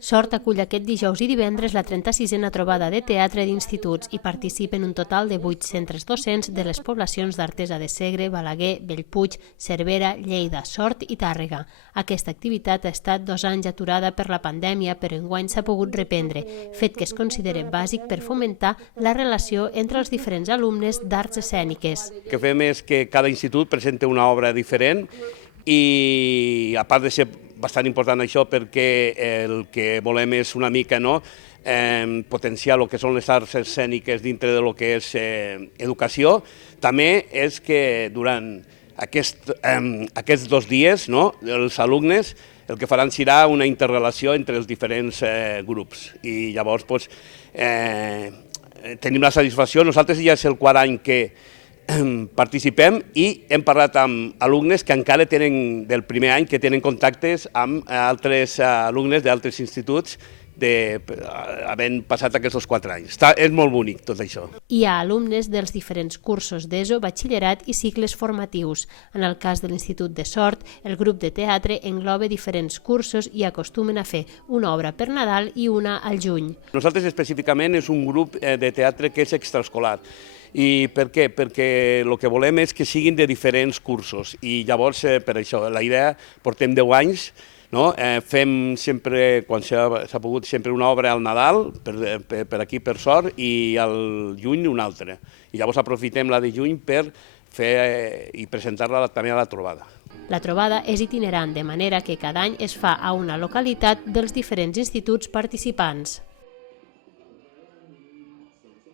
Sort acull aquest dijous i divendres la 36a trobada de teatre d'instituts i participen un total de 8 centres docents de les poblacions d'Artesa de Segre, Balaguer, Bellpuig, Cervera, Lleida, Sort i Tàrrega. Aquesta activitat ha estat 2 anys aturada per la pandèmia, però enguany s'ha pogut reprendre, fet que es considera bàsic per fomentar la relació entre els diferents alumnes d'arts escèniques. El que fem és que cada institut presenta una obra diferent i, a part de ser bastant important això, perquè el que volem és una mica potenciar el que són les arts escèniques dintre de lo que és educació, també és que durant aquests 2 dies els alumnes el que faran serà una interrelació entre els diferents grups i llavors tenim la satisfacció. Nosaltres ja és el quart any que participem i hem parlat amb alumnes que encara tenen del primer any, que tenen contactes amb altres alumnes d'altres instituts havent passat aquests 4 anys. És molt bonic tot això. Hi ha alumnes dels diferents cursos d'ESO, batxillerat i cicles formatius. En el cas de l'Institut de Sort, el grup de teatre engloba diferents cursos i acostumen a fer una obra per Nadal i una al juny. Nosaltres específicament és un grup de teatre que és extraescolar. I per què? Perquè el que volem és que siguin de diferents cursos i llavors per això la idea, portem 10 anys, fem sempre, quan s'ha pogut, sempre una obra al Nadal, per aquí per Sort, i al juny una altra. I llavors aprofitem la de juny per fer i presentar-la també a la trobada. La trobada és itinerant, de manera que cada any es fa a una localitat dels diferents instituts participants.